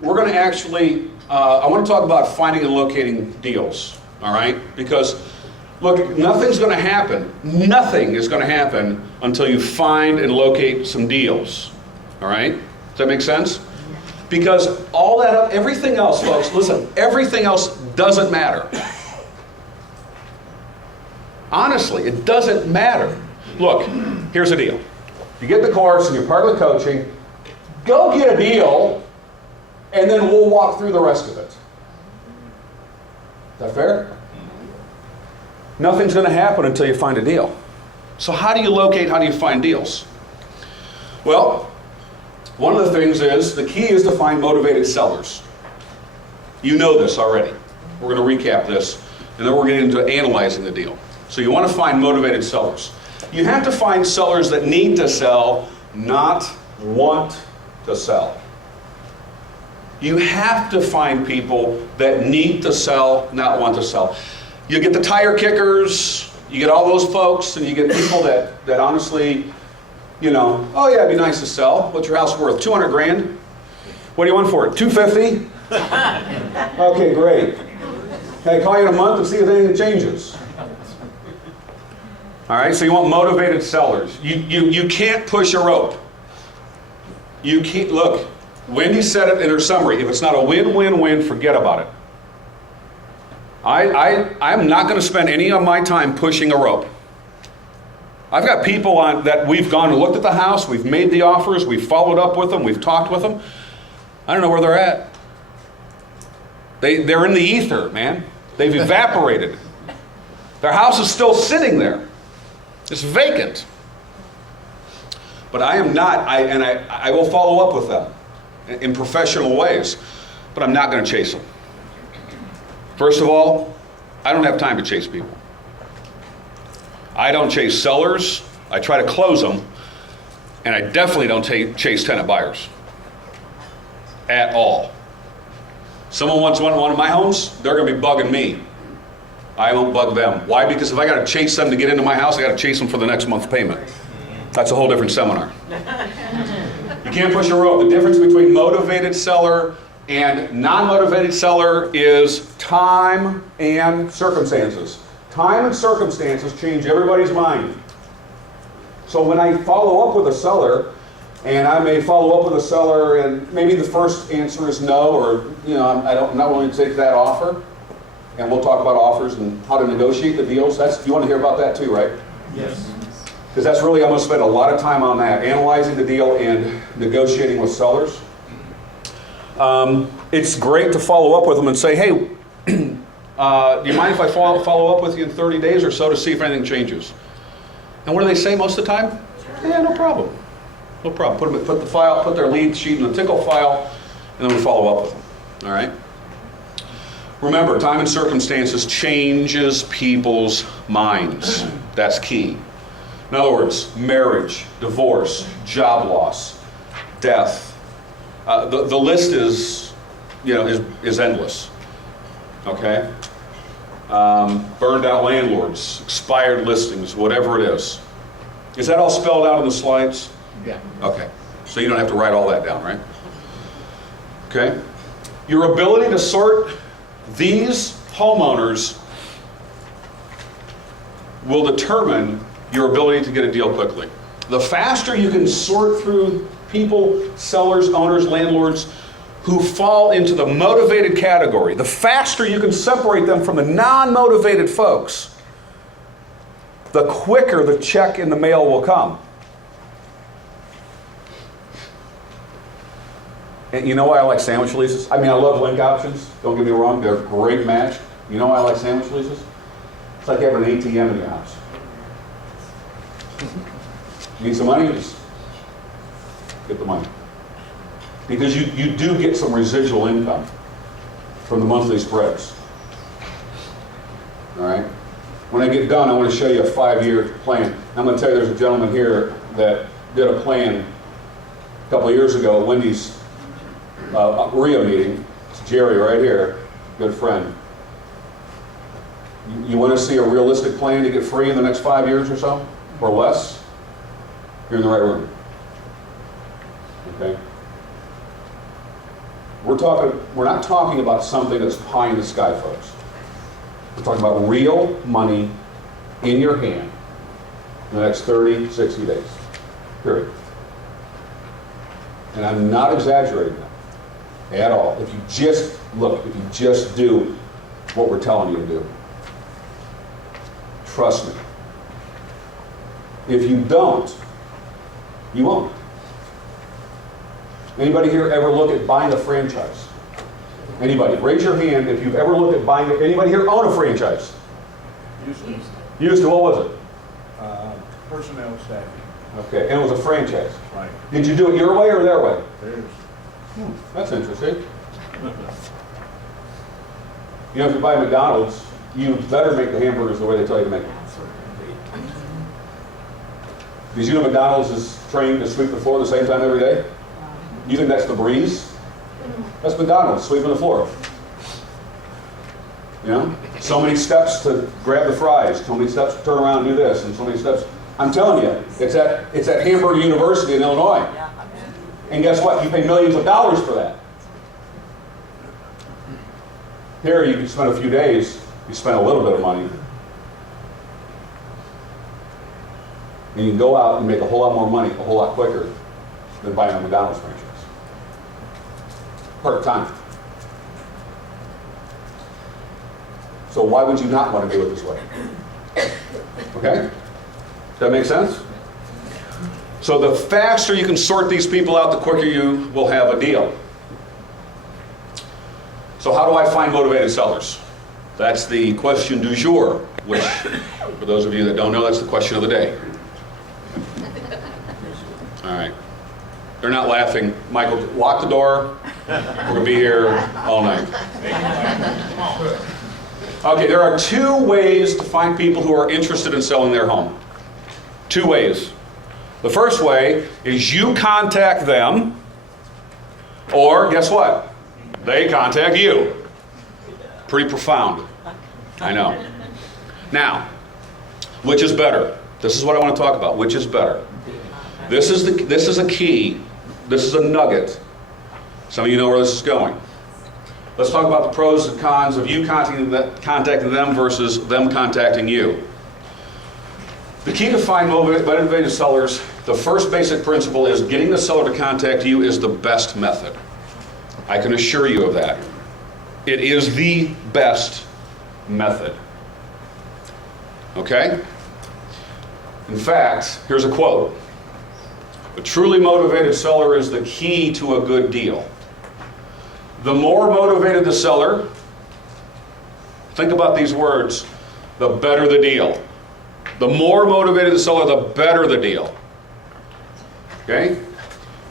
we're going to actually, I want to talk about finding and locating deals, all right? Because, look, nothing's going to happen. Nothing is going to happen until you find and locate some deals, all right? Does that make sense? Because all that, everything else, folks, listen, everything else doesn't matter. Honestly, it doesn't matter. Look, here's the deal. You get the course and you're part of the coaching, go get a deal, and then we'll walk through the rest of it. Is that fair? Nothing's going to happen until you find a deal. So how do you locate, how do you find deals? Well, one of the things is, the key is to find motivated sellers. You know this already. We're going to recap this, and then we're getting into analyzing the deal. So you want to find motivated sellers. You have to find sellers that need to sell, not want to sell. You have to find people that need to sell, not want to sell. You get the tire kickers, you get all those folks, and you get people that honestly, you know, oh yeah, it'd be nice to sell. What's your house worth? 200 grand? What do you want for it? 250? Okay, great. Can I call you in a month and see if anything changes? All right, so you want motivated sellers. You can't push a rope. You can't, look, Wendy said it in her summary. If it's not a win-win-win, forget about it. I'm not going to spend any of my time pushing a rope. I've got people that we've gone and looked at the house, we've made the offers, we've followed up with them, we've talked with them. I don't know where they're at. They're in the ether, man. They've evaporated. Their house is still sitting there. It's vacant. But I am not, I will follow up with them in professional ways, but I'm not going to chase them. First of all, I don't have time to chase people. I don't chase sellers. I try to close them, and I definitely don't chase tenant buyers at all. Someone wants one of my homes, they're going to be bugging me. I won't bug them. Why? Because if I got to chase them to get into my house, I got to chase them for the next month's payment. That's a whole different seminar. You can't push a rope. The difference between motivated seller and non-motivated seller is time and circumstances. Time and circumstances change everybody's mind. So when I follow up with a seller, and I may follow up with a seller, and maybe the first answer is no, or I'm not willing to take that offer. And we'll talk about offers and how to negotiate the deals. You want to hear about that too, right? Yes. Because that's really, I'm going to spend a lot of time on that, analyzing the deal and negotiating with sellers. It's great to follow up with them and say, hey, do you mind if I follow up with you in 30 days or so to see if anything changes? And what do they say most of the time? Yeah, no problem. No problem. Put their lead sheet in the tickle file, and then we follow up with them. All right? Remember, time and circumstances changes people's minds. That's key. In other words, marriage, divorce, job loss, death. The list is endless. Okay? Burned out landlords, expired listings, whatever it is. Is that all spelled out in the slides? Yeah. Okay. So you don't have to write all that down, right? Okay? Your ability to sort these homeowners will determine your ability to get a deal quickly. The faster you can sort through people, sellers, owners, landlords who fall into the motivated category, the faster you can separate them from the non-motivated folks, the quicker the check in the mail will come. And you know why I like sandwich leases? I mean, I love link options. Don't get me wrong, they're a great match. You know why I like sandwich leases? It's like having an ATM in your house. You need some money? Just get the money. Because you do get some residual income from the monthly spreads. All right? When I get done, I want to show you a 5-year plan. I'm going to tell you there's a gentleman here that did a plan a couple of years ago at Wendy's Rio meeting. It's Jerry right here, good friend. You want to see a realistic plan to get free in the next 5 years or so, or less? You're in the right room. Okay? We're we're not talking about something that's pie in the sky, folks. We're talking about real money in your hand in the next 30, 60 days, period. And I'm not exaggerating that at all. If you just look, if you just do what we're telling you to do. Trust me. If you don't, you won't. Anybody here ever look at buying a franchise? Anybody? Raise your hand if you've ever looked at buying it. Anybody here own a franchise? Used to, what was it? Personnel staffing. Okay, and it was a franchise. Right. Did you do it your way or their way? Theirs. That's interesting. You know, if you buy McDonald's, you better make the hamburgers the way they tell you to make them. Did you know McDonald's is trained to sweep the floor the same time every day? You think that's the breeze? That's McDonald's sweeping the floor. You know? So many steps to grab the fries, so many steps to turn around and do this, and so many steps. I'm telling you, it's at Hamburg University in Illinois. And guess what? You pay millions of dollars for that. Here, you can spend a few days, you spend a little bit of money, and you can go out and make a whole lot more money a whole lot quicker than buying a McDonald's franchise. Per time. So why would you not want to do it this way? Okay? Does that make sense? So the faster you can sort these people out, the quicker you will have a deal. So how do I find motivated sellers? That's the question du jour, which, for those of you that don't know, that's the question of the day. All right. They're not laughing. Michael, lock the door. We're going to be here all night. Okay, there are two ways to find people who are interested in selling their home. Two ways. The first way is you contact them, or guess what? They contact you. Pretty profound. I know. Now, which is better? This is what I want to talk about. Which is better? This is a key. This is a nugget. Some of you know where this is going. Let's talk about the pros and cons of you contacting them versus them contacting you. The key to find motivated sellers, the first basic principle is getting the seller to contact you is the best method. I can assure you of that. It is the best method. Okay? In fact, here's a quote. A truly motivated seller is the key to a good deal. The more motivated the seller, think about these words, the better the deal. The more motivated the seller, the better the deal. Okay?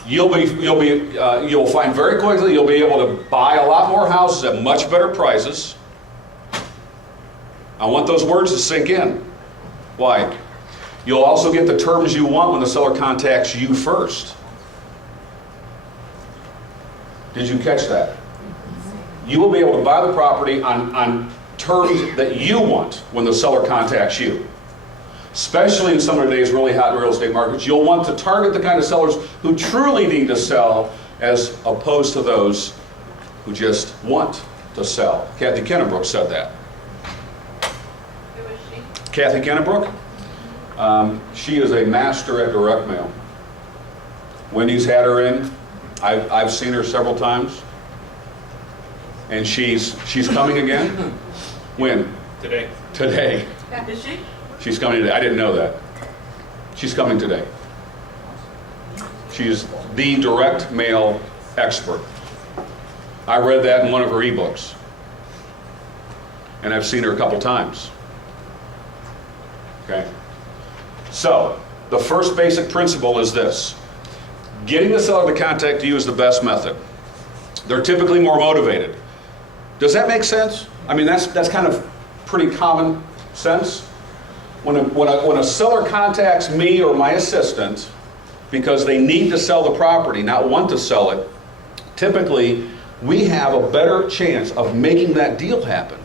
You'll find very quickly you'll be able to buy a lot more houses at much better prices. I want those words to sink in. Why? You'll also get the terms you want when the seller contacts you first. Did you catch that? You will be able to buy the property on terms that you want when the seller contacts you. Especially in some of today's really hot real estate markets, you'll want to target the kind of sellers who truly need to sell as opposed to those who just want to sell. Kathy Kennebrook said that. Who is she? Kathy Kennebrook? She is a master at direct mail. Wendy's had her in. I've seen her several times. And she's coming again? When? Today. Today. Is she? She's coming today. I didn't know that. She's coming today. She's the direct mail expert. I read that in one of her ebooks. And I've seen her a couple times. Okay? So, the first basic principle is this. Getting the seller to contact you is the best method. They're typically more motivated. Does that make sense? I mean, that's kind of pretty common sense. When a seller contacts me or my assistant because they need to sell the property, not want to sell it, typically we have a better chance of making that deal happen.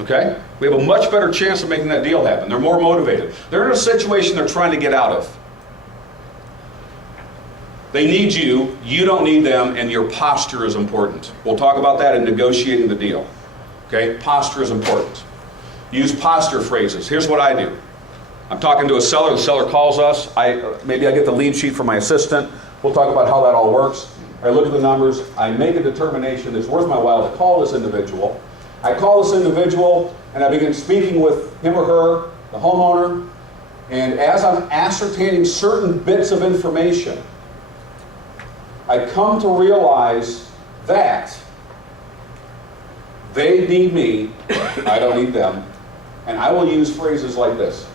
Okay? We have a much better chance of making that deal happen. They're more motivated. They're in a situation they're trying to get out of. They need you, you don't need them, and your posture is important. We'll talk about that in negotiating the deal. Okay, posture is important. Use posture phrases. Here's what I do. I'm talking to a seller, the seller calls us, maybe I get the lead sheet from my assistant, we'll talk about how that all works. I look at the numbers, I make a determination it's worth my while to call this individual. I call this individual and I begin speaking with him or her, the homeowner, and as I'm ascertaining certain bits of information, I come to realize that they need me, I don't need them, and I will use phrases like this.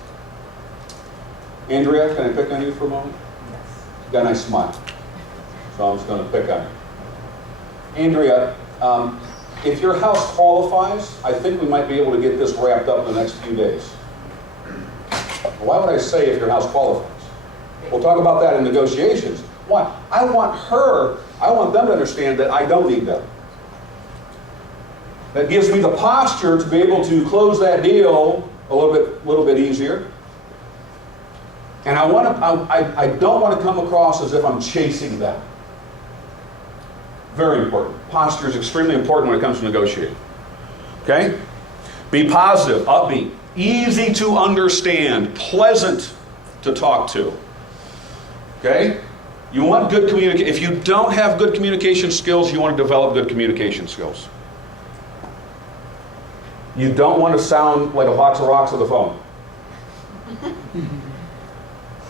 Andrea, can I pick on you for a moment? Yes. You got a nice smile, so I'm just going to pick on you. Andrea, if your house qualifies, I think we might be able to get this wrapped up in the next few days. Why would I say if your house qualifies? We'll talk about that in negotiations. Why? I want them to understand that I don't need them. That gives me the posture to be able to close that deal a little bit easier. And I don't want to come across as if I'm chasing them. Very important. Posture is extremely important when it comes to negotiating. Okay? Be positive, upbeat, easy to understand, pleasant to talk to. Okay? You want good communication. If you don't have good communication skills, you want to develop good communication skills. You don't want to sound like a box of rocks on the phone.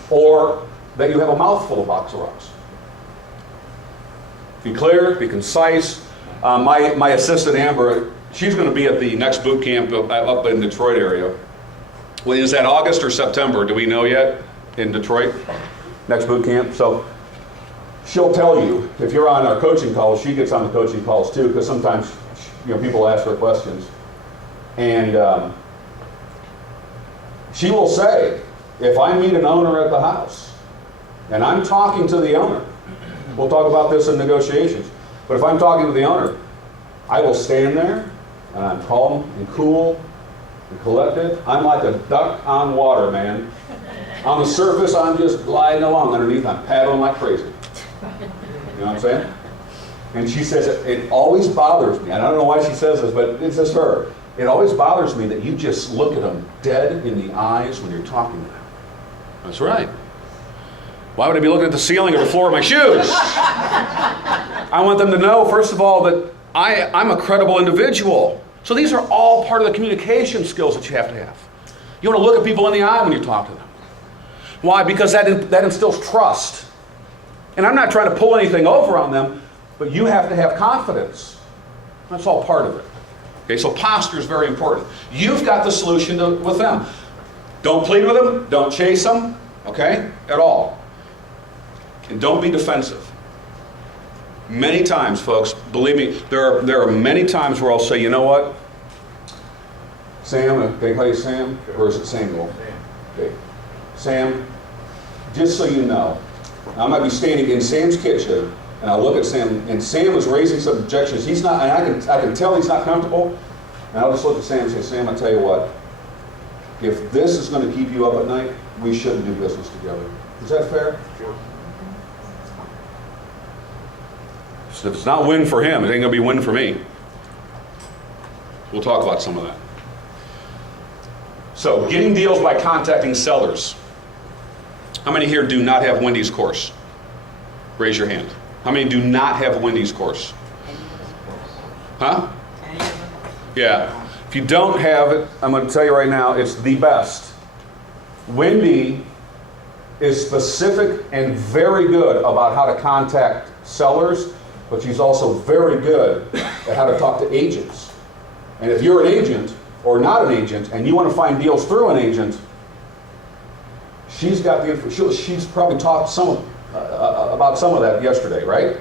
Or that you have a mouthful of box of rocks. Be clear, be concise. My assistant Amber, she's going to be at the next boot camp up in Detroit area. Well, is that August or September? Do we know yet in Detroit? Next boot camp. So she'll tell you, if you're on our coaching calls, she gets on the coaching calls too, because sometimes people ask her questions. And she will say, if I meet an owner at the house, and I'm talking to the owner, we'll talk about this in negotiations, but if I'm talking to the owner, I will stand there, and I'm calm and cool and collected. I'm like a duck on water, man. On the surface, I'm just gliding along. Underneath, I'm paddling like crazy. You know what I'm saying? And she says, it always bothers me. I don't know why she says this, but it's just her. It always bothers me that you just look at them dead in the eyes when you're talking to them. That's right. Why would I be looking at the ceiling or the floor of my shoes? I want them to know, first of all, that I'm a credible individual. So these are all part of the communication skills that you have to have. You want to look at people in the eye when you talk to them. Why? Because that instills trust. And I'm not trying to pull anything over on them, but you have to have confidence. That's all part of it. Okay, so posture is very important. You've got the solution with them. Don't plead with them. Don't chase them. Okay? At all. And don't be defensive. Many times, folks, believe me, there are many times where I'll say, you know what? Sam, can I call you Sam? Or is it Samuel? Okay. Sam, just so you know, I might be standing in Sam's kitchen, and I'll look at Sam, and Sam is raising some objections. He's not, and I can tell he's not comfortable, and I'll just look at Sam and say, Sam, I tell you what, if this is going to keep you up at night, we shouldn't do business together. Is that fair? Sure. So if it's not win for him, it ain't going to be win for me. We'll talk about some of that. So, getting deals by contacting sellers. How many here do not have Wendy's course? Raise your hand. How many do not have Wendy's course? Huh? Yeah. If you don't have it, I'm going to tell you right now, it's the best. Wendy is specific and very good about how to contact sellers, but she's also very good at how to talk to agents. And if you're an agent or not an agent and you want to find deals through an agent, she's got the info. She's probably talked about some of that yesterday, right?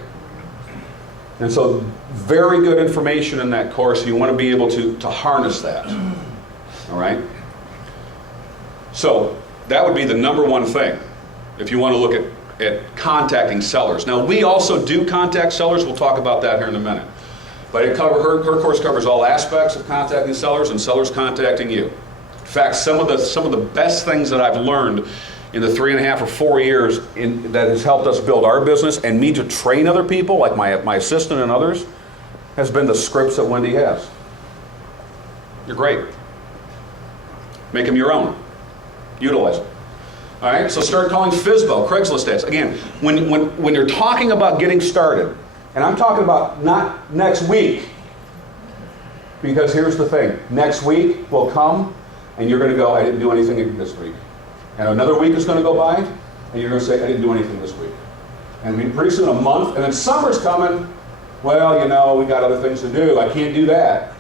And so very good information in that course. You want to be able to harness that. All right? So that would be the number one thing if you want to look at contacting sellers. Now, we also do contact sellers. We'll talk about that here in a minute. But her course covers all aspects of contacting sellers and sellers contacting you. In fact, some of the best things that I've learned in the 3.5 or 4 years that has helped us build our business and me to train other people, like my assistant and others, has been the scripts that Wendy has. You're great. Make them your own. Utilize them. All right, so start calling FSBO, Craigslist ads. Again, when you're talking about getting started, and I'm talking about not next week, because here's the thing. Next week will come, and you're going to go, I didn't do anything this week. And another week is going to go by, and you're going to say, I didn't do anything this week. And pretty soon a month, and then summer's coming. Well, you know, we got other things to do. I can't do that.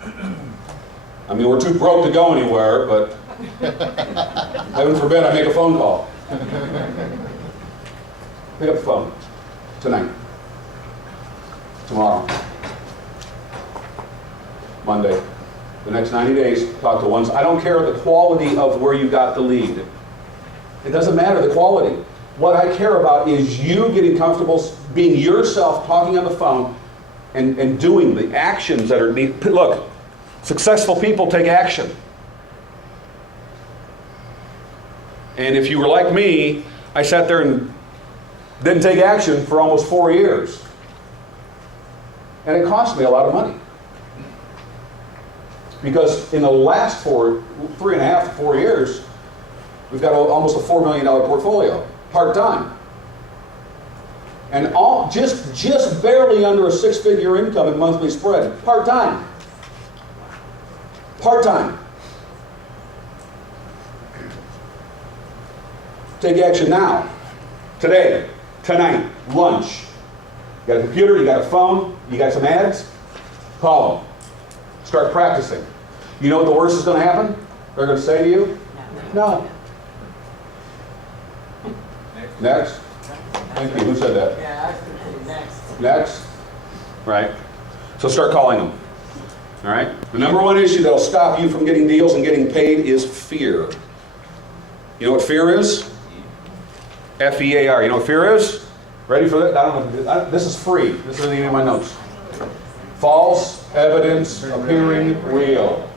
I mean, we're too broke to go anywhere, but heaven forbid I make a phone call. Pick up the phone. Tonight. Tomorrow. Monday. The next 90 days, talk to ones. I don't care the quality of where you got the lead. It doesn't matter the quality. What I care about is you getting comfortable being yourself, talking on the phone, and doing the actions that are needed. Look, successful people take action. And if you were like me, I sat there and didn't take action for almost 4 years. And it cost me a lot of money. Because in the last 3.5 to 4 years, we've got almost a $4 million portfolio, part-time. And just barely under a 6-figure income in monthly spread, part-time. Part-time. Take action now. Today. Tonight. Lunch. You got a computer, you got a phone, you got some ads? Call them. Start practicing. You know what the worst is going to happen? They're going to say to you, no. Next. Thank you. Who said that? Yeah, I was going to say next. Next. Right. So start calling them. All right? The number one issue that will stop you from getting deals and getting paid is fear. You know what fear is? F-E-A-R. You know what fear is? Ready for that? I don't know. This is free. This isn't even in my notes. False evidence appearing real.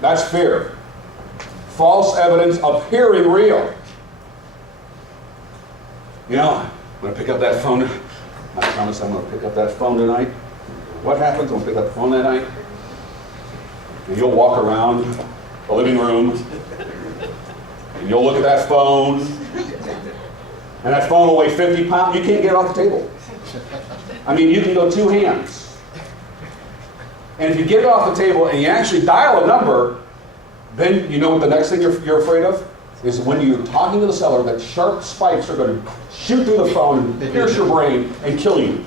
That's fear. False evidence appearing real. You know, I'm going to pick up that phone. I promise I'm going to pick up that phone tonight. What happens when I pick up the phone that night? And you'll walk around the living room, and you'll look at that phone, and that phone will weigh 50 pounds. You can't get it off the table. I mean, you can go 2 hands. And if you get it off the table and you actually dial a number, then you know what the next thing you're afraid of? Is when you're talking to the seller that sharp spikes are going to shoot through the phone and pierce your brain and kill you.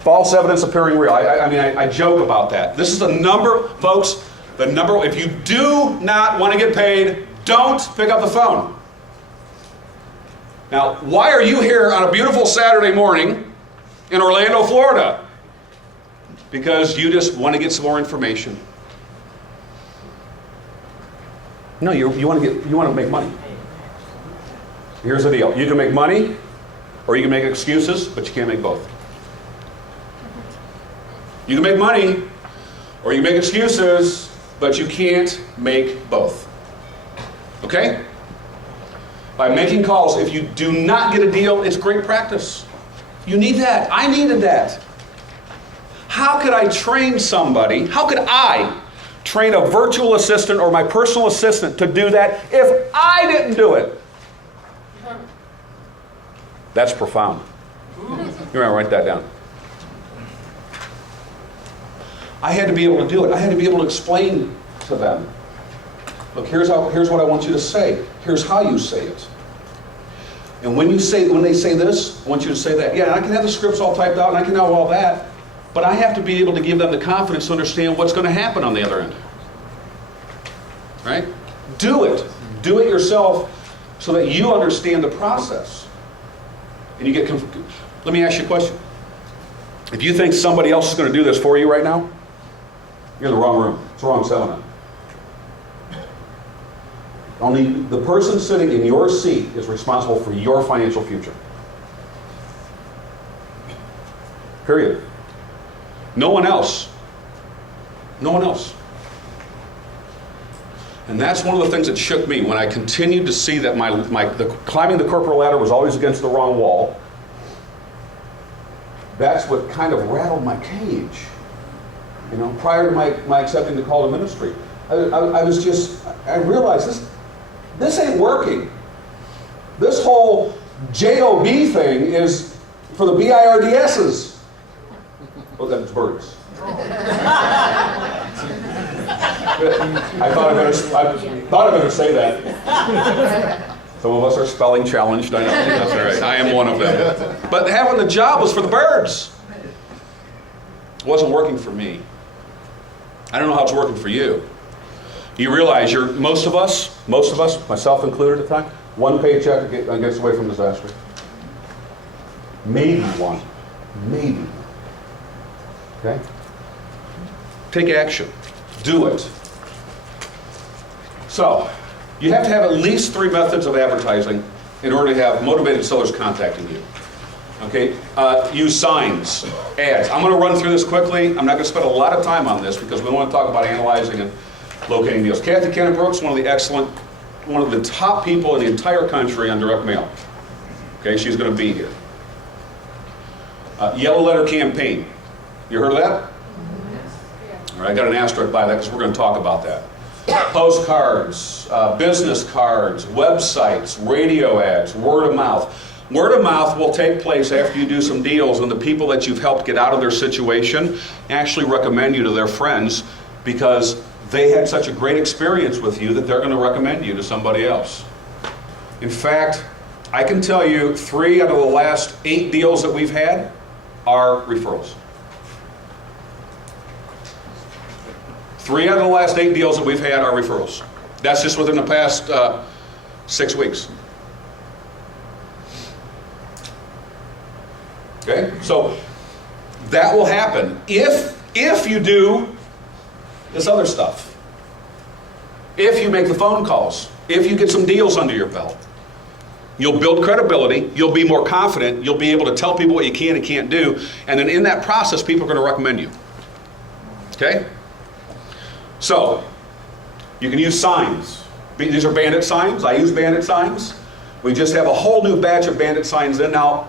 False evidence appearing real. I joke about that. This is the number, folks, the number. If you do not want to get paid, don't pick up the phone. Now, why are you here on a beautiful Saturday morning in Orlando, Florida? Because you just want to get some more information. No, you want to make money. Here's the deal. You can make money or you can make excuses, but you can't make both. You can make money or you can make excuses, but you can't make both. Okay? By making calls, if you do not get a deal, it's great practice. You need that. I needed that. How could I train somebody? How could I train a virtual assistant or my personal assistant to do that if I didn't do it? That's profound. You remember, write that down. I had to be able to do it. I had to be able to explain to them. Look, here's what I want you to say. Here's how you say it. And when they say this, I want you to say that. Yeah, I can have the scripts all typed out and I can have all that, but I have to be able to give them the confidence to understand what's going to happen on the other end. Right? Do it. Do it yourself so that you understand the process. And you get Let me ask you a question. If you think somebody else is going to do this for you right now, you're in the wrong room. It's the wrong seminar. Only the person sitting in your seat is responsible for your financial future. Period. No one else. No one else. And that's one of the things that shook me when I continued to see that climbing the corporate ladder was always against the wrong wall. That's what kind of rattled my cage, prior to my accepting the call to ministry. I realized this ain't working. This whole JOB thing is for the BIRDSs. Oh, that's birds. I thought I better say that. Some of us are spelling challenged. I know. That's all right. I am one of them. But having the job was for the birds. It wasn't working for me. I don't know how it's working for you. You realize most of us, myself included at the time, one paycheck gets away from disaster. Maybe one. Maybe. Okay? Take action. Do it. So, you have to have at least 3 methods of advertising in order to have motivated sellers contacting you. Okay? Use signs, ads. I'm going to run through this quickly. I'm not going to spend a lot of time on this because we want to talk about analyzing and locating deals. Kathy Kennebrook's one of the top people in the entire country on direct mail. Okay? She's going to be here. Yellow letter campaign. You heard of that? All right, I got an asterisk by that because we're going to talk about that. Postcards, business cards, websites, radio ads, word of mouth. Word of mouth will take place after you do some deals, and the people that you've helped get out of their situation actually recommend you to their friends because they had such a great experience with you that they're going to recommend you to somebody else. In fact, I can tell you 3 out of the last 8 deals that we've had are referrals. 3 out of the last 8 deals that we've had are referrals. That's just within the past 6 weeks. Okay, so that will happen if you do this other stuff. If you make the phone calls, if you get some deals under your belt, you'll build credibility, you'll be more confident, you'll be able to tell people what you can and can't do, and then in that process, people are going to recommend you. Okay? So, you can use signs. These are bandit signs. I use bandit signs. We just have a whole new batch of bandit signs in now.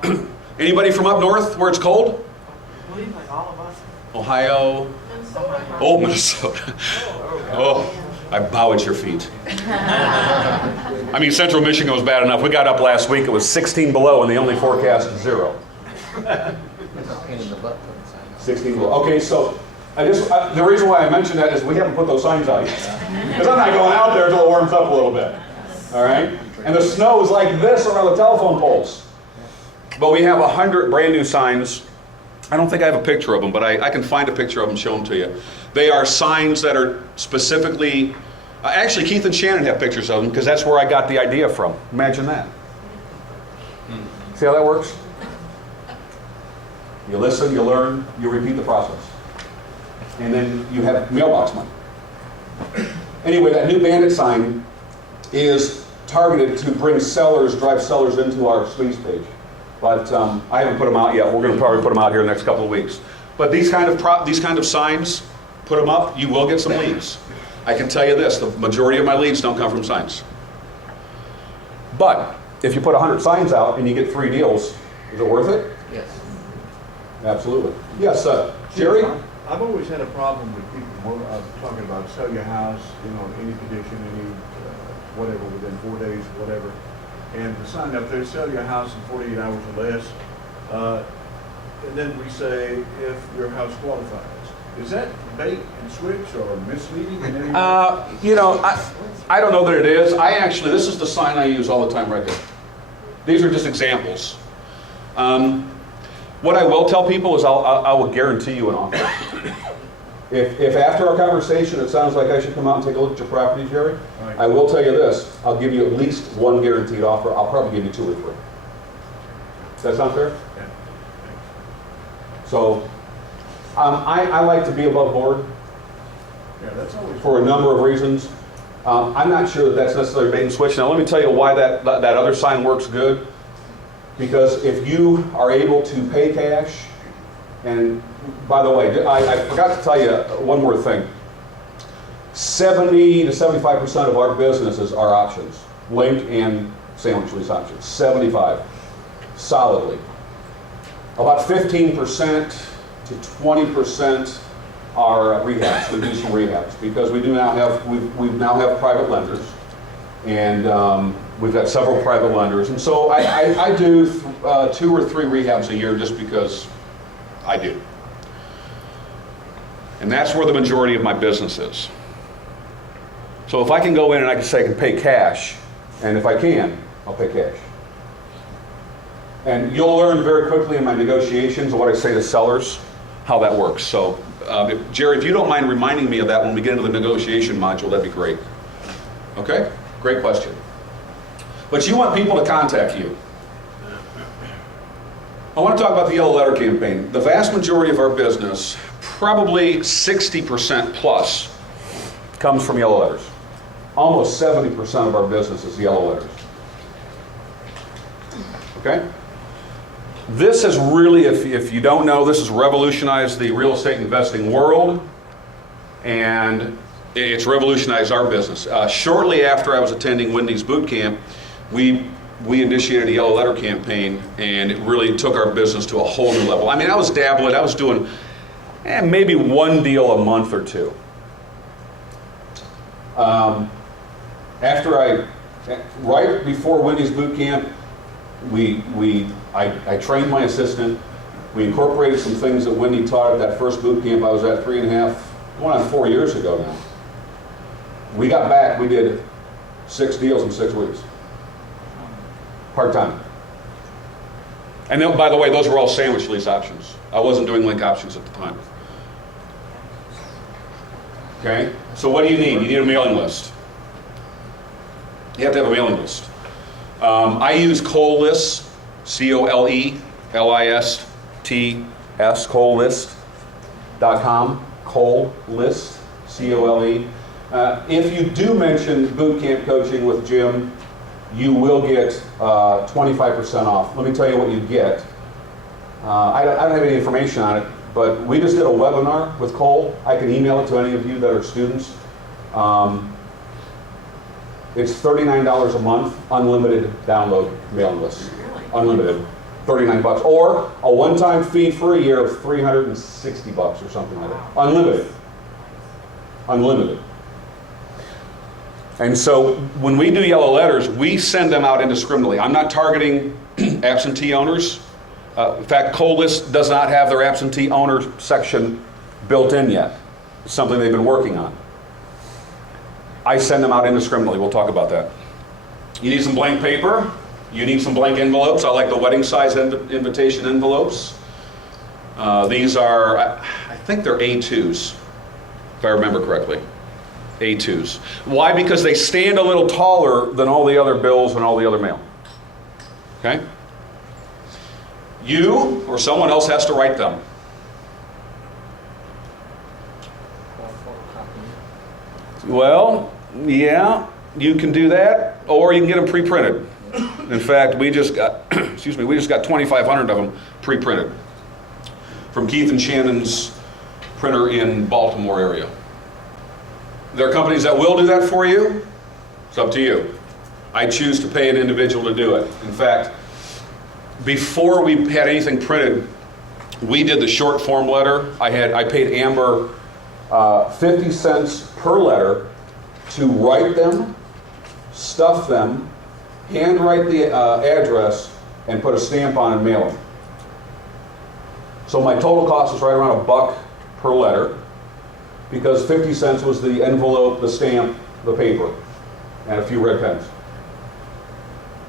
Anybody from up north where it's cold? I believe like all of us. Ohio. Minnesota. Oh, Minnesota. Oh, I bow at your feet. I mean, Central Michigan was bad enough. We got up last week. It was 16 below, and the only forecast is 0. 16 below. Okay, so the reason why I mentioned that is we haven't put those signs out yet. Because I'm not going out there until it warms up a little bit. All right? And the snow is like this around the telephone poles. But we have 100 brand new signs. I don't think I have a picture of them, but I can find a picture of them and show them to you. They are signs that are specifically, actually Keith and Shannon have pictures of them because that's where I got the idea from. Imagine that. See how that works? You listen, you learn, you repeat the process. And then you have mailbox money. Anyway, that new bandit sign is targeted to drive sellers into our squeeze page. But I haven't put them out yet. We're going to probably put them out here in the next couple of weeks. But these kind of signs, put them up, you will get some leads. I can tell you this, the majority of my leads don't come from signs. But if you put 100 signs out and you get 3 deals, is it worth it? Yes. Absolutely. Yes, Jerry? I've always had a problem with people talking about sell your house, any condition, whatever, within 4 days, whatever. And the sign up there, sell your house in 48 hours or less. And then we say, if your house qualifies. Is that bait and switch or misleading in any way? I don't know that it is. This is the sign I use all the time right here. These are just examples. What I will tell people is I will guarantee you an offer. If after our conversation it sounds like I should come out and take a look at your property, Jerry, right. I will tell you this. I'll give you at least 1 guaranteed offer. I'll probably give you 2 or 3. Does that sound fair? Yeah. So, I like to be above board. Yeah, that's always for a number of reasons. I'm not sure that that's necessarily bait and switch. Now let me tell you why that other sign works good. Because if you are able to pay cash, and by the way, I forgot to tell you one more thing. 70 to 75% of our businesses are options, link and sandwich lease options. 75, solidly. About 15% to 20% are rehabs. We do some rehabs because we now have private lenders, and we've got several private lenders, and so I do 2 or 3 rehabs a year just because I do. And that's where the majority of my business is. So if I can go in and I can say I can pay cash, and if I can, I'll pay cash. And you'll learn very quickly in my negotiations what I say to sellers, how that works. So Jerry, if you don't mind reminding me of that when we get into the negotiation module, that'd be great. Okay? Great question. But you want people to contact you. I want to talk about the Yellow Letter campaign. The vast majority of our business, probably 60% plus, comes from yellow letters. Almost 70% of our business is yellow letters. Okay? This has really, if you don't know, this has revolutionized the real estate investing world, and it's revolutionized our business. Shortly after I was attending Wendy's boot camp, we initiated a yellow letter campaign, and it really took our business to a whole new level. I mean, I was dabbling, I was doing maybe 1 deal a month or 2. Right before Wendy's boot camp, I trained my assistant. We incorporated some things that Wendy taught at that first boot camp I was at 3.5, going on 4 years ago now. We got back, we did 6 deals in 6 weeks. Part-time. And then, by the way, those were all sandwich lease options. I wasn't doing link options at the time. Okay? So what do you need? You need a mailing list. You have to have a mailing list. I use Cole Lists, COLELISTS, ColeList.com, Cole List, COLE. If you do mention boot camp coaching with Jim, you will get 25% off. Let me tell you what you get. I don't have any information on it, but we just did a webinar with Cole. I can email it to any of you that are students. It's $39 a month, unlimited download mailing list. Unlimited, $39. Or a one-time fee for a year of $360 or something like that. Unlimited. Unlimited. And so when we do yellow letters, we send them out indiscriminately. I'm not targeting absentee owners. In fact, Cole List does not have their absentee owner section built in yet. It's something they've been working on. I send them out indiscriminately. We'll talk about that. You need some blank paper. You need some blank envelopes. I like the wedding size invitation envelopes. These are, I think they're A2s, if I remember correctly. A2s. Why? Because they stand a little taller than all the other bills and all the other mail. Okay? You or someone else has to write them. Well, yeah, you can do that, or you can get them pre-printed. In fact, we just got, we just got 2,500 of them pre-printed from Keith and Shannon's printer in Baltimore area. There are companies that will do that for you. It's up to you. I choose to pay an individual to do it. In fact, before we had anything printed, we did the short form letter. I paid Amber 50 cents per letter to write them, stuff them, handwrite the address, and put a stamp on and mail them. So my total cost was right around $1 per letter, because 50 cents was the envelope, the stamp, the paper, and a few red pens.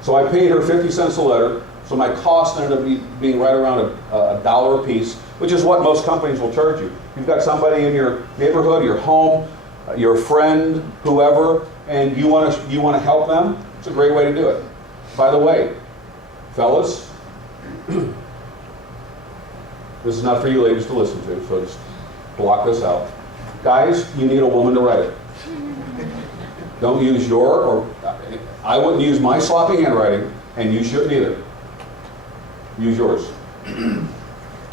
So I paid her 50 cents a letter, so my cost ended up being right around $1 a piece, which is what most companies will charge you. You've got somebody in your neighborhood, your home, your friend, whoever, and you want to help them, it's a great way to do it. By the way, fellas, this is not for you ladies to listen to, so just block this out. Guys, you need a woman to write it. Don't use I wouldn't use my sloppy handwriting, and you shouldn't either. Use yours.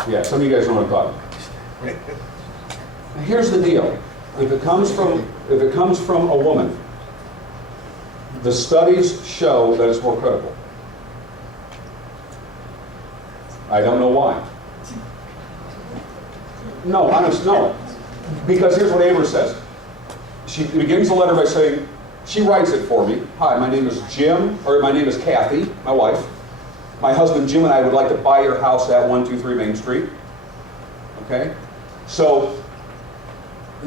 Yeah, some of you guys know what I'm talking about. Here's the deal. If it comes from if it comes from a woman, the studies show that it's more credible. I don't know why. No, honest, no. Because here's what Amber says. She begins the letter by saying, she writes it for me. Hi, my name is Jim, or my name is Kathy, my wife. My husband Jim and I would like to buy your house at 123 Main Street. Okay? So,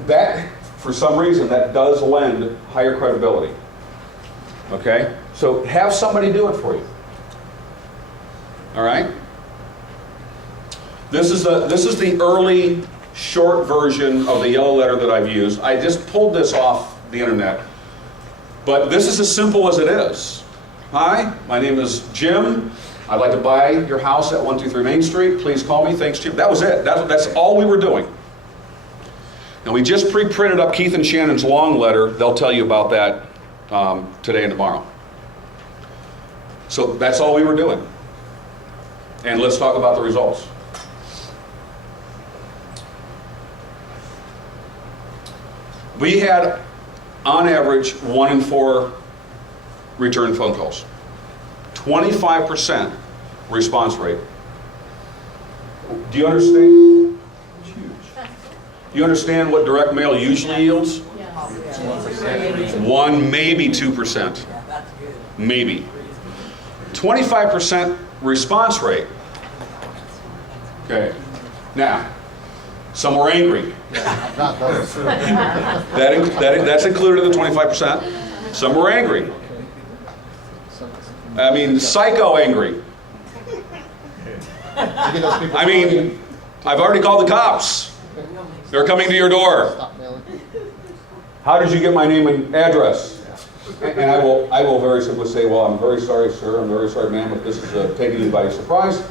that, for some reason, that does lend higher credibility. Okay? So, have somebody do it for you. All right? This is the early short version of the yellow letter that I've used. I just pulled this off the internet. But this is as simple as it is. Hi, my name is Jim. I'd like to buy your house at 123 Main Street. Please call me. Thanks, Jim. That was it. That's all we were doing. And we just pre-printed up Keith and Shannon's long letter. They'll tell you about that today and tomorrow. So that's all we were doing. And let's talk about the results. We had, on average, 1 in 4 return phone calls. 25% response rate. Do you understand? It's huge. Do you understand what direct mail usually yields? Yes. 1, maybe 2%. Maybe. 25% response rate. Okay. Now, some were angry. That's included in the 25%. Some were angry. I mean, psycho angry. I mean, I've already called the cops. They're coming to your door. How did you get my name and address? And I will very simply say, well, I'm very sorry, sir. I'm very sorry, ma'am, if this is taking you by surprise.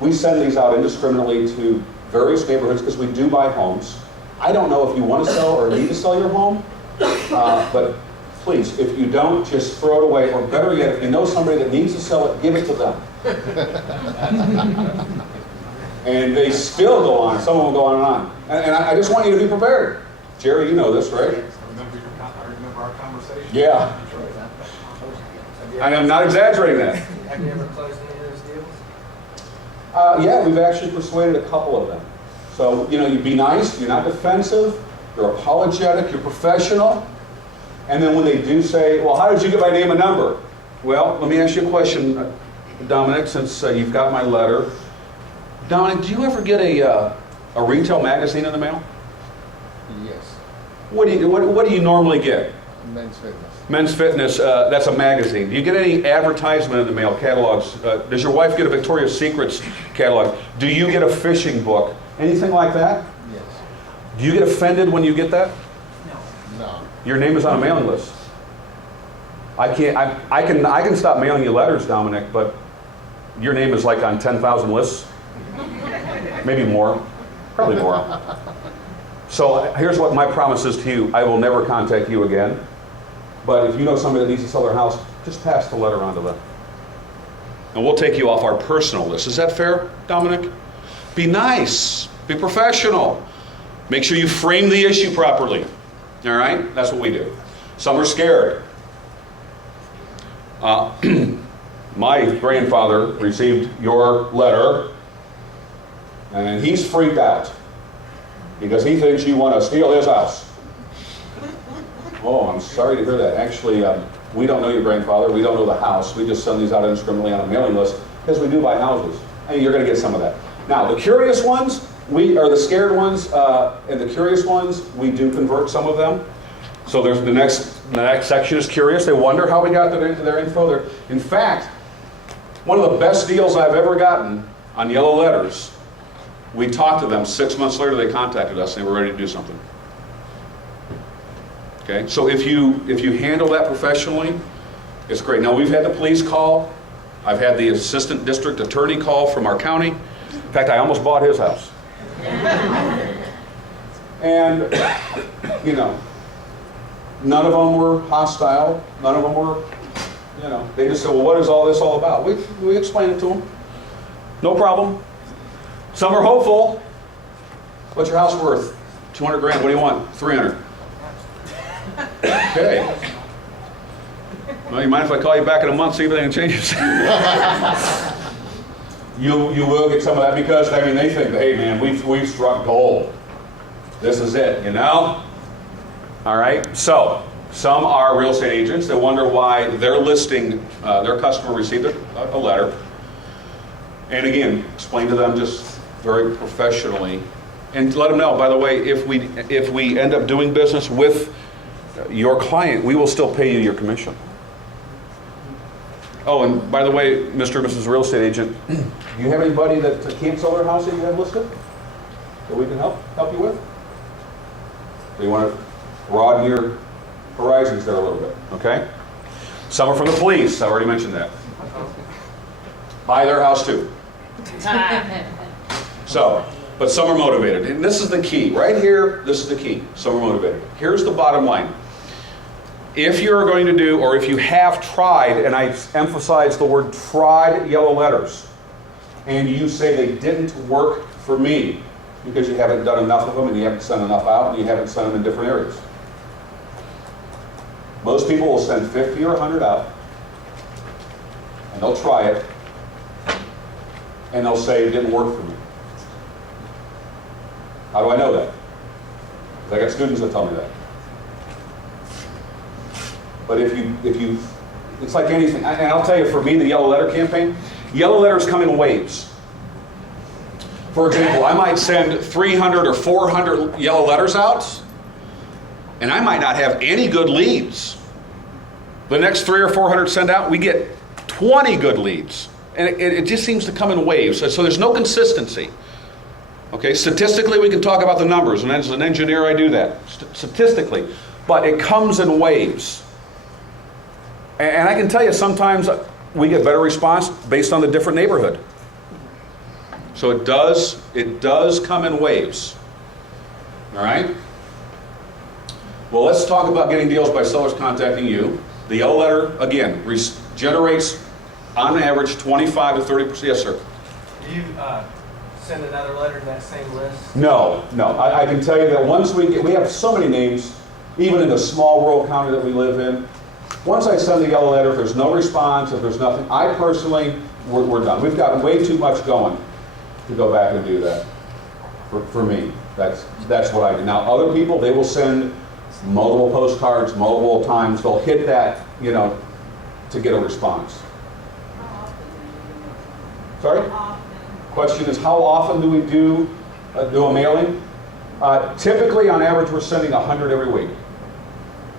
We send these out indiscriminately to various neighborhoods because we do buy homes. I don't know if you want to sell or need to sell your home, but please, if you don't, just throw it away. Or better yet, if you know somebody that needs to sell it, give it to them. And they still go on. Some of them go on and on. And I just want you to be prepared. Jerry, you know this, right? I remember our conversation. Yeah. And I'm not exaggerating that. Have you ever closed any of those deals? Yeah, we've actually persuaded a couple of them. So, you be nice, you're not defensive, you're apologetic, you're professional. And then when they do say, well, how did you get my name and number? Well, let me ask you a question, Dominic, since you've got my letter. Dominic, do you ever get a retail magazine in the mail? Yes. What do you normally get? Men's Fitness. Men's Fitness, that's a magazine. Do you get any advertisement in the mail, catalogs? Does your wife get a Victoria's Secrets catalog? Do you get a fishing book? Anything like that? Yes. Do you get offended when you get that? No. Your name is on a mailing list. I can stop mailing you letters, Dominic, but your name is like on 10,000 lists. Maybe more. Probably more. So here's what my promise is to you. I will never contact you again. But if you know somebody that needs to sell their house, just pass the letter on to them. And we'll take you off our personal list. Is that fair, Dominic? Be nice. Be professional. Make sure you frame the issue properly. All right? That's what we do. Some are scared. My grandfather received your letter, and he's freaked out because he thinks you want to steal his house. Oh, I'm sorry to hear that. Actually, we don't know your grandfather. We don't know the house. We just send these out indiscriminately on a mailing list because we do buy houses. And you're going to get some of that. Now, the curious ones, the scared ones, and the curious ones, we do convert some of them. So there's the next section is curious. They wonder how we got their info. In fact, one of the best deals I've ever gotten on yellow letters, we talked to them. 6 months later, they contacted us and they were ready to do something. Okay, so if you handle that professionally, it's great. Now, we've had the police call. I've had the assistant district attorney call from our county. In fact, I almost bought his house. And, none of them were hostile. None of them were, they just said, well, what is all this all about? We explained it to them. No problem. Some are hopeful. What's your house worth? 200 grand. What do you want? 300. Okay. Well, you mind if I call you back in a month, see if anything changes? You will get some of that because, I mean, they think, hey man, we've struck gold. This is it, you know? All right, so some are real estate agents. They wonder why their listing, their customer received a letter. And again, explain to them just very professionally. And let them know, by the way, if we end up doing business with your client, we will still pay you your commission. Oh, and by the way, Mr. and Mrs. Real Estate Agent, do you have anybody that can't sell their house that you have listed? That we can help you with? So you want to broaden your horizons there a little bit, okay? Some are from the police, I already mentioned that. Buy their house too. So, but some are motivated. And this is the key. Right here, this is the key. Some are motivated. Here's the bottom line. If you're going to do, or if you have tried, and I emphasize the word tried yellow letters, and you say they didn't work for me because you haven't done enough of them and you haven't sent enough out and you haven't sent them in different areas. Most people will send 50 or 100 out, and they'll try it, and they'll say it didn't work for me. How do I know that? Because I got students that tell me that. But if you, it's like anything, and I'll tell you, for me, the yellow letter campaign, yellow letters come in waves. For example, I might send 300 or 400 yellow letters out, and I might not have any good leads. The next 300 or 400 sent out, we get 20 good leads. And it just seems to come in waves. So there's no consistency. Okay, statistically, we can talk about the numbers, and as an engineer, I do that, statistically. But it comes in waves. And I can tell you, sometimes we get better response based on the different neighborhood. So it does come in waves. All right? Well, let's talk about getting deals by sellers contacting you. The yellow letter, again, generates, on average, 25 to 30%. Yes, sir? Do you send another letter in that same list? No. I can tell you that once we have so many names, even in the small rural county that we live in. Once I send the yellow letter, if there's no response, if there's nothing, I personally, we're done. We've got way too much going to go back and do that. For me, that's what I do. Now, other people, they will send multiple postcards, multiple times. They'll hit that, to get a response. Sorry? Question is, how often do we do a mailing? Typically, on average, we're sending 100 every week.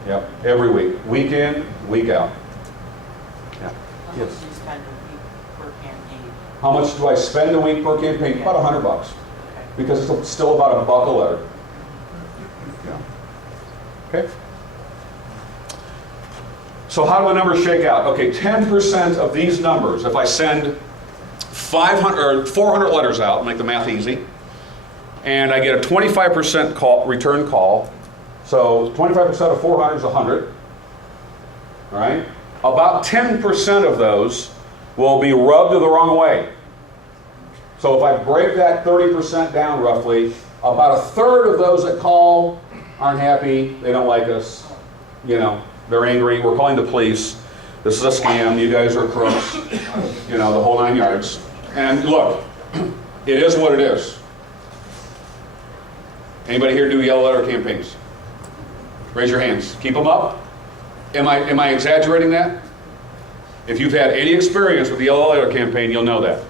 Yep, every week. Week in, week out. Yeah. How much do you spend a week per campaign? How much do I spend a week per campaign? About $100. Okay. Because it's still about $1 a letter. Yeah. Okay. So how do the numbers shake out? Okay, 10% of these numbers, if I send 500 or 400 letters out, make the math easy, and I get a 25% return call. So 25% of 400 is 100. All right? About 10% of those will be rubbed the wrong way. So if I break that 30% down roughly, about a third of those that call aren't happy, they don't like us, they're angry, we're calling the police, this is a scam, you guys are crooks, the whole 9 yards. And look, it is what it is. Anybody here do yellow letter campaigns? Raise your hands. Keep them up. Am I exaggerating that? If you've had any experience with the yellow letter campaign, you'll know that.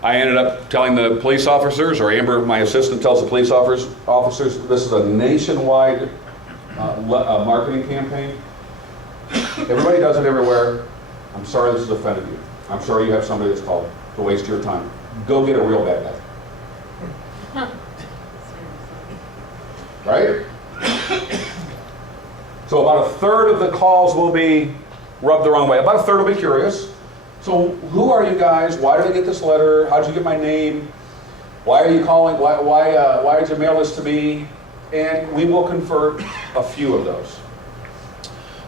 I ended up telling the police officers, or Amber, my assistant, tells the police officers, this is a nationwide marketing campaign. Everybody does it everywhere. I'm sorry this has offended you. I'm sorry you have somebody that's called to waste your time. Go get a real bad guy. Right? So about a third of the calls will be rubbed the wrong way. About a third will be curious. So who are you guys? Why did I get this letter? How did you get my name? Why are you calling? Why did you mail this to me? And we will convert a few of those.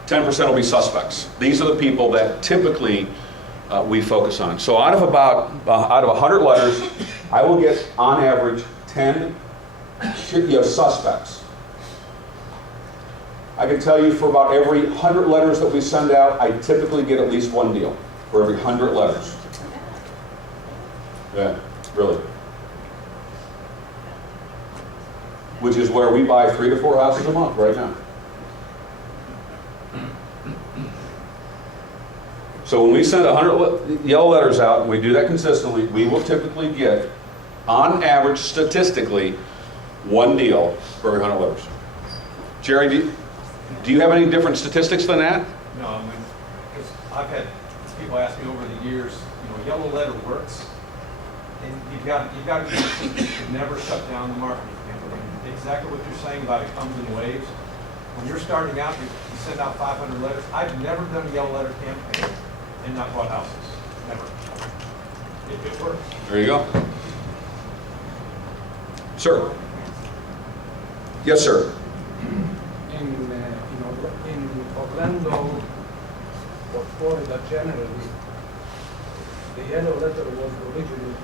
10% will be suspects. These are the people that typically we focus on. So out of 100 letters, I will get on average 10 suspects. I can tell you for about every 100 letters that we send out, I typically get at least one deal for every 100 letters. Yeah, really. Which is where we buy 3 to 4 houses a month right now. So when we send 100 yellow letters out, and we do that consistently, we will typically get, on average, statistically, one deal for every 100 letters. Jerry, do you have any different statistics than that? No, I mean, because I've had people ask me over the years, yellow letter works, and you've got to be consistent to never shut down the marketing campaign. Exactly what you're saying about it comes in waves. When you're starting out, you send out 500 letters. I've never done a yellow letter campaign and not bought houses. Never. It works. There you go. Sir. Yes, sir. In Orlando or Florida generally, the yellow letter was originally.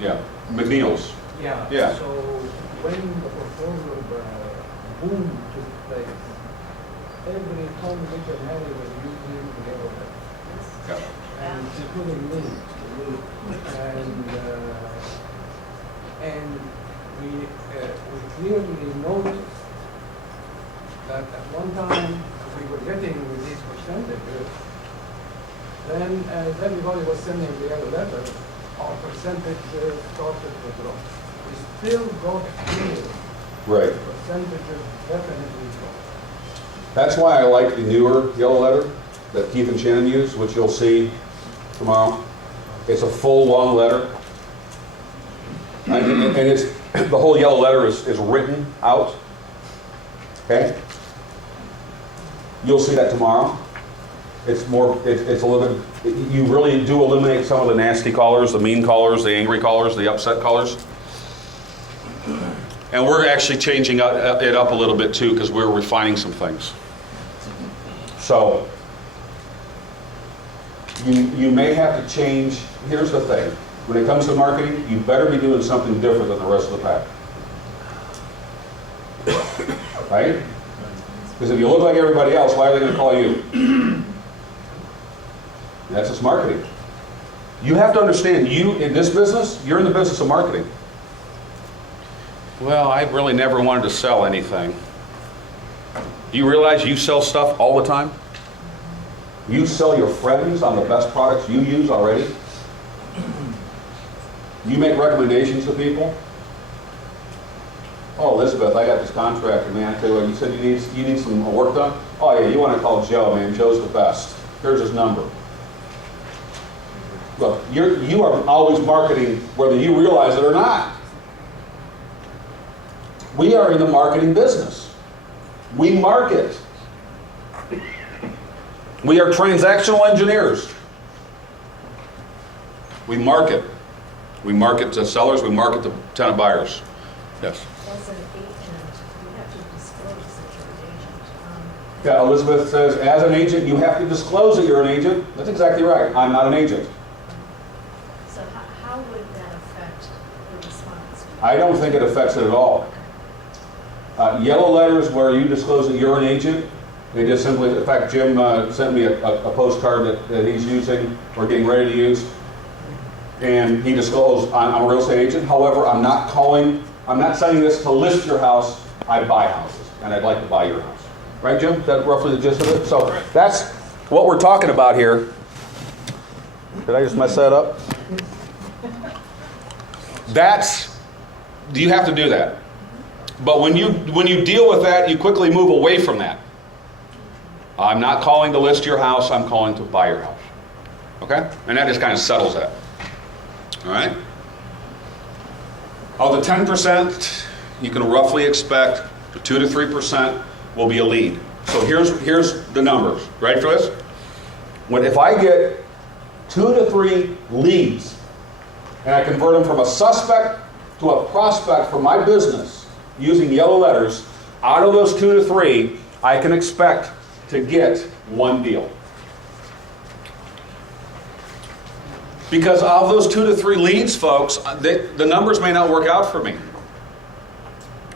Yeah. McNeil's. Yeah. Yeah. So when the foreclosure boom took place, every Tom, Dick, and Harry was using the yellow letter, Yeah. and including me. And we clearly noticed that at one time we were getting these percentages, then as everybody was sending the yellow letter, our percentages started to drop. We still got here. Right. Percentages definitely drop. That's why I like the newer yellow letter that Keith and Shannon use, which you'll see tomorrow. It's a full, long letter. And it's, the whole yellow letter is written out. Okay? You'll see that tomorrow. It's more, it's a little bit, you really do eliminate some of the nasty callers, the mean callers, the angry callers, the upset callers. And we're actually changing it up a little bit too, because we're refining some things. So, you may have to change. Here's the thing. When it comes to marketing, you better be doing something different than the rest of the pack. Right? Because if you look like everybody else, why are they going to call you? That's just marketing. You have to understand, you, in this business, you're in the business of marketing. Well, I really never wanted to sell anything. Do you realize you sell stuff all the time? You sell your friends on the best products you use already. You make recommendations to people. Oh, Elizabeth, I got this contractor, man. I tell you what, you said you need some work done? Oh yeah, you want to call Joe, man. Joe's the best. Here's his number. Look, you are always marketing whether you realize it or not. We are in the marketing business. We market. We are transactional engineers. We market. We market to sellers, we market to tenant buyers. Yes? As an agent, you have to disclose that you're an agent. Yeah, Elizabeth says, as an agent, you have to disclose that you're an agent. That's exactly right. I'm not an agent. So how would that affect the response? I don't think it affects it at all. Yellow letters where you disclose that you're an agent, they just simply, in fact, Jim sent me a postcard that he's using, or getting ready to use, and he disclosed, I'm a real estate agent. However, I'm not sending this to list your house. I buy houses, and I'd like to buy your house. Right, Jim? That's roughly the gist of it? So that's what we're talking about here. Did I just mess that up? You have to do that. But when you deal with that, you quickly move away from that. I'm not calling to list your house, I'm calling to buy your house. Okay? And that just kind of settles that. All right? Of the 10%, you can roughly expect 2 to 3% will be a lead. So here's the numbers. Ready for this? If I get 2 to 3 leads, and I convert them from a suspect to a prospect for my business using yellow letters, out of those 2 to 3, I can expect to get one deal. Because of those 2 to 3 leads, folks, the numbers may not work out for me.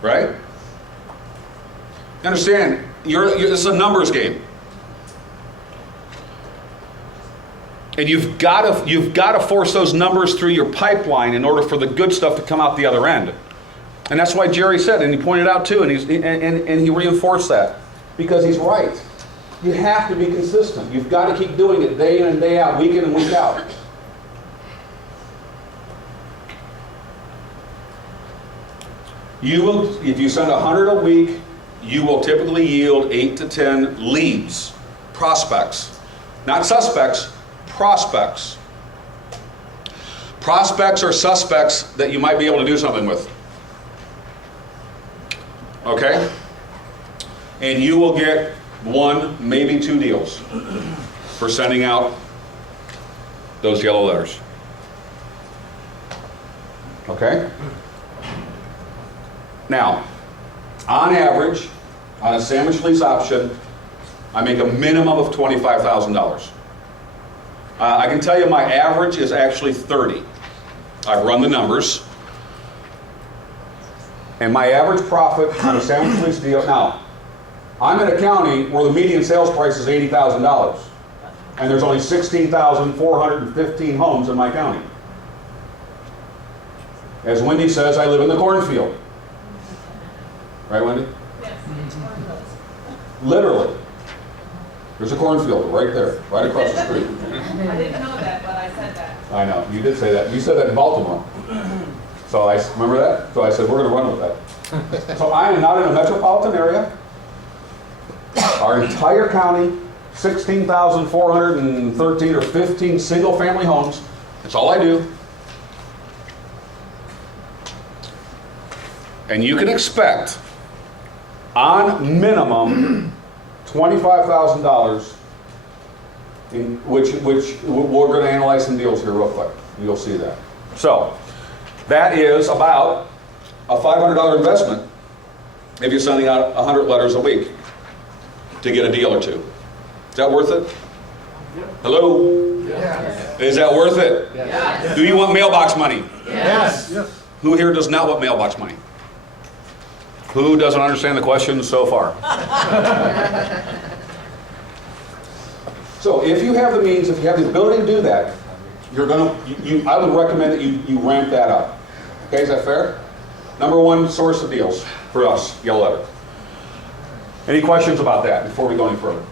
Right? Understand, this is a numbers game. And you've got to force those numbers through your pipeline in order for the good stuff to come out the other end. And that's why Jerry said, and he pointed out too, and he reinforced that, because he's right. You have to be consistent. You've got to keep doing it day in and day out, week in and week out. You will, if you send 100 a week, you will typically yield 8 to 10 leads, prospects, not suspects, prospects. Prospects are suspects that you might be able to do something with. Okay? And you will get 1, maybe 2 deals for sending out those yellow letters. Okay? Now, on average, on a sandwich lease option, I make a minimum of $25,000. I can tell you my average is actually 30. I've run the numbers. And my average profit on a sandwich lease deal, now, I'm in a county where the median sales price is $80,000. And there's only 16,415 homes in my county. As Wendy says, I live in the cornfield. Right, Wendy? Yes, it's cornfields. Literally. There's a cornfield right there, right across the street. I didn't know that, but I said that. I know, you did say that. You said that in Baltimore. So I remember that? So I said, we're going to run with that. So I am not in a metropolitan area. Our entire county, 16,413 or 15 single-family homes. That's all I do. And you can expect, on minimum, $25,000, in which we're going to analyze some deals here real quick. You'll see that. So that is about a $500 investment if you're sending out 100 letters a week to get a deal or two. Is that worth it? Hello? Yes. Is that worth it? Yes. Do you want mailbox money? Yes. Who here does not want mailbox money? Who doesn't understand the question so far? So if you have the means, if you have the ability to do that, you're going to, I would recommend that you ramp that up. Okay, is that fair? Number 1 source of deals for us, yellow letter. Any questions about that before we go any further?